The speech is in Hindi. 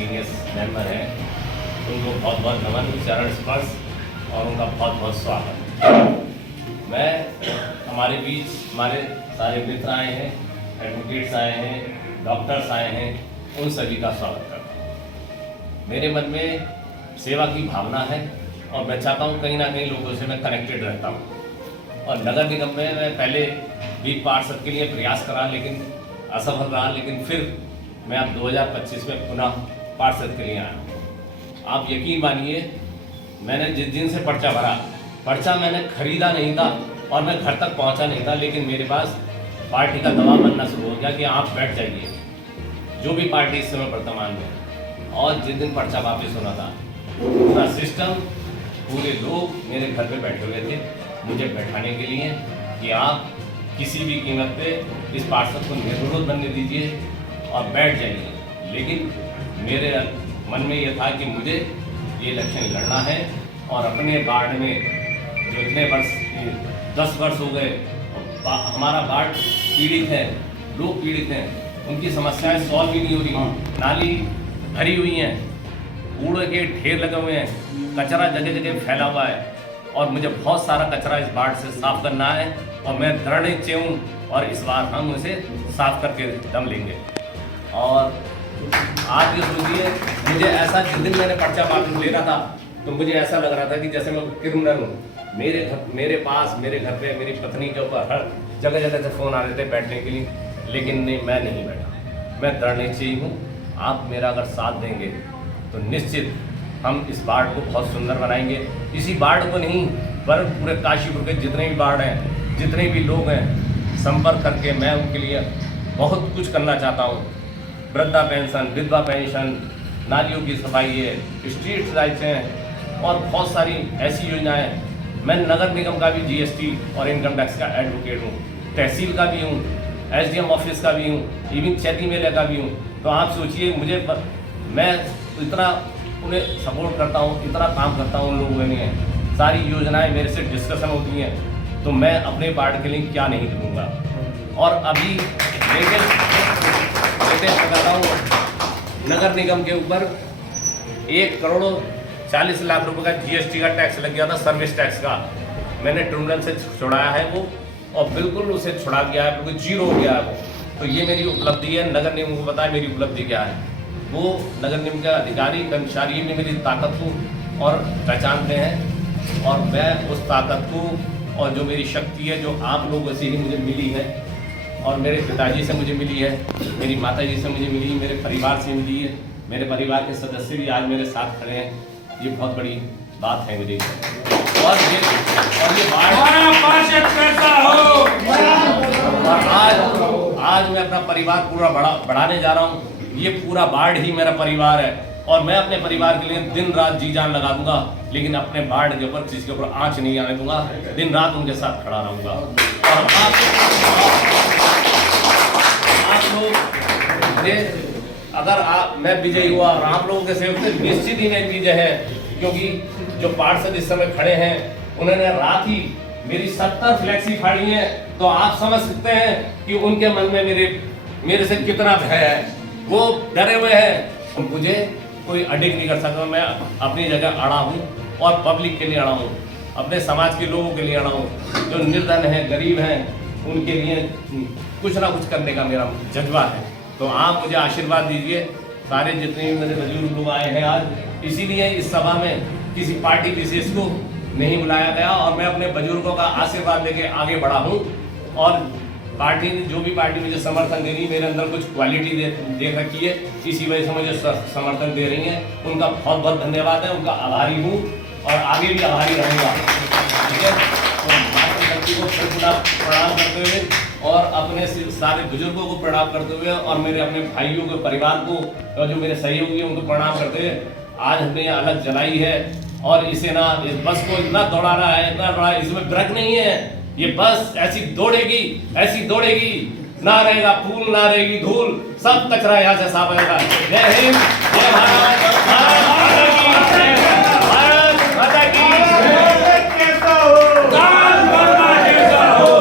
सीनियर मेंबर हैं उनको बहुत बहुत नमन, चरण स्पर्श और उनका बहुत बहुत स्वागत। मैं हमारे बीच हमारे सारे मित्र आए हैं, एडवोकेट्स आए हैं, डॉक्टर्स आए हैं, उन सभी का स्वागत करता हूँ। मेरे मन में सेवा की भावना है और मैं चाहता हूँ कहीं ना कहीं लोगों से मैं कनेक्टेड रहता हूँ। और नगर निगम में मैं पहले भी पार्षद के लिए प्रयास करा लेकिन असफल रहा, लेकिन फिर मैं अब 2025 में पुनः पार्षद के लिए आया। आप यकीन मानिए, मैंने जिस दिन से पर्चा भरा, पर्चा मैंने खरीदा नहीं था और मैं घर तक पहुंचा नहीं था, लेकिन मेरे पास पार्टी का दबाव बनना शुरू हो गया कि आप बैठ जाइए, जो भी पार्टी इस समय वर्तमान में। और जिस दिन पर्चा वापस होना था, पूरा सिस्टम, पूरे लोग मेरे घर पे बैठे हुए थे मुझे बैठाने के लिए कि आप किसी भी कीमत पे इस पार्षद को निर्विरोध बनने दीजिए और बैठ जाइए। लेकिन मेरे मन में ये था कि मुझे ये इलेक्शन लड़ना है और अपने वार्ड में जो इतने वर्ष 10 वर्ष हो गए हमारा वार्ड पीड़ित है, लोग पीड़ित हैं, उनकी समस्याएं सॉल्व भी नहीं हो रही। नाली भरी हुई हैं, कूड़े के ढेर लगे हुए हैं, कचरा जगह जगह फैला हुआ है और मुझे बहुत सारा कचरा इस वार्ड से साफ करना है और मैं दृढ़ निश्चय हूँ और इस बार हम उसे साफ करके दम लेंगे। और आप ये सोचिए, मुझे ऐसा जिस दिन मैंने पर्चा वापस लेना था तो मुझे ऐसा लग रहा था कि जैसे मैं क्रिमिनल हूँ। मेरे पास मेरे घर पे मेरी पत्नी के ऊपर हर जगह जगह से फ़ोन आ रहे थे बैठने के लिए, लेकिन नहीं, मैं नहीं बैठा। मैं दृढ़ निश्चयी हूँ। आप मेरा अगर साथ देंगे तो निश्चित हम इस वार्ड को बहुत सुंदर बनाएंगे। इसी वार्ड को नहीं, पर पूरे काशीपुर के जितने भी वार्ड हैं, जितने भी लोग हैं, संपर्क करके मैं उनके लिए बहुत कुछ करना चाहता हूँ। वृद्धा पेंशन, विधवा पेंशन, नालियों की सफाई है, स्ट्रीट लाइट्स हैं और बहुत सारी ऐसी योजनाएं। मैं नगर निगम का भी जीएसटी और इनकम टैक्स का एडवोकेट हूँ, तहसील का भी हूँ, एसडीएम ऑफिस का भी हूँ, इवन चैती मेले का भी हूँ। तो आप सोचिए, मैं इतना उन्हें सपोर्ट करता हूँ, इतना काम करता हूँ उन लोगों के लिए, सारी योजनाएं मेरे से डिस्कशन होती हैं, तो मैं अपने वार्ड के लिए क्या नहीं करूँगा। और अभी लेटेस्ट बताता हूँ, नगर निगम के ऊपर 1,40,00,000 रुपये का जीएसटी का टैक्स लग गया था, सर्विस टैक्स का। मैंने ट्रिब्यूनल से छुड़ाया है वो, और बिल्कुल उसे छुड़ा दिया है, बिल्कुल जीरो हो गया है वो। तो ये मेरी उपलब्धि है। नगर निगम को पता है मेरी उपलब्धि क्या है। वो नगर निगम का अधिकारी कर्मचारी भी मेरी ताकत को और पहचानते हैं, और मैं उस ताकत को और जो मेरी शक्ति है, जो आप लोगों से ही मुझे मिली है, और मेरे पिताजी से मुझे मिली है, मेरी माताजी से मुझे मिली, मेरे परिवार से मिली है, मेरे परिवार के सदस्य भी आज मेरे साथ खड़े हैं, ये बहुत बड़ी बात है मेरे लिए। और आज मैं अपना परिवार पूरा बढ़ाने जा रहा हूँ। ये पूरा वार्ड ही मेरा परिवार है और मैं अपने परिवार के लिए दिन रात जी जान लगा दूंगा, लेकिन अपने वार्ड के ऊपर किसी के ऊपर आंच नहीं आने दूंगा। दिन रात उनके साथ खड़ा रहूंगा। और आप लोग अगर मैं विजयी हुआ और आप लोगों के सेवक से निश्चित ही मैं विजय है, क्योंकि जो पार्षद इस समय खड़े हैं उन्होंने रात ही मेरी 70 फ्लैक्सी फाड़ी है। तो आप समझ सकते हैं कि उनके मन में मेरे से कितना भय है। वो डरे हुए हैं, मुझे कोई अडिग नहीं कर सकता। मैं अपनी जगह अड़ा हूँ और पब्लिक के लिए अड़ा हूँ, अपने समाज के लोगों के लिए अड़ा हूँ। जो निर्धन है, गरीब हैं, उनके लिए कुछ ना कुछ करने का मेरा जज्बा है। तो आप मुझे आशीर्वाद दीजिए। सारे जितने भी मेरे बुजुर्ग लोग आए हैं आज, इसीलिए इस सभा में किसी पार्टी विशेष को नहीं बुलाया गया और मैं अपने बुजुर्गों का आशीर्वाद लेके आगे बढ़ा हूँ। और पार्टी ने जो भी पार्टी मुझे समर्थन दे रही है, मेरे अंदर कुछ क्वालिटी देख रखी है, इसी वजह से मुझे समर्थन दे रही हैं। उनका बहुत बहुत धन्यवाद है, उनका आभारी हूँ और आगे भी आभारी रहूँगा। ठीक है, तो मातृशक्ति को प्रणाम करते हुए और अपने सारे बुजुर्गों को प्रणाम करते हुए और मेरे अपने भाइयों के परिवार को और जो मेरे सहयोगी हैं उनको प्रणाम करते हुए, आज हमने ये अलग जलाई है और इसे ना, इस बस को इतना दौड़ाना है, इतना बड़ा, इसमें ब्रेक नहीं है। ये बस ऐसी दौड़ेगी, ना रहेगा फूल, ना रहेगी धूल, सब कचरा यहाँ से साफ हो जाएगा। जय हिंद, जय भारत। कैसा हो?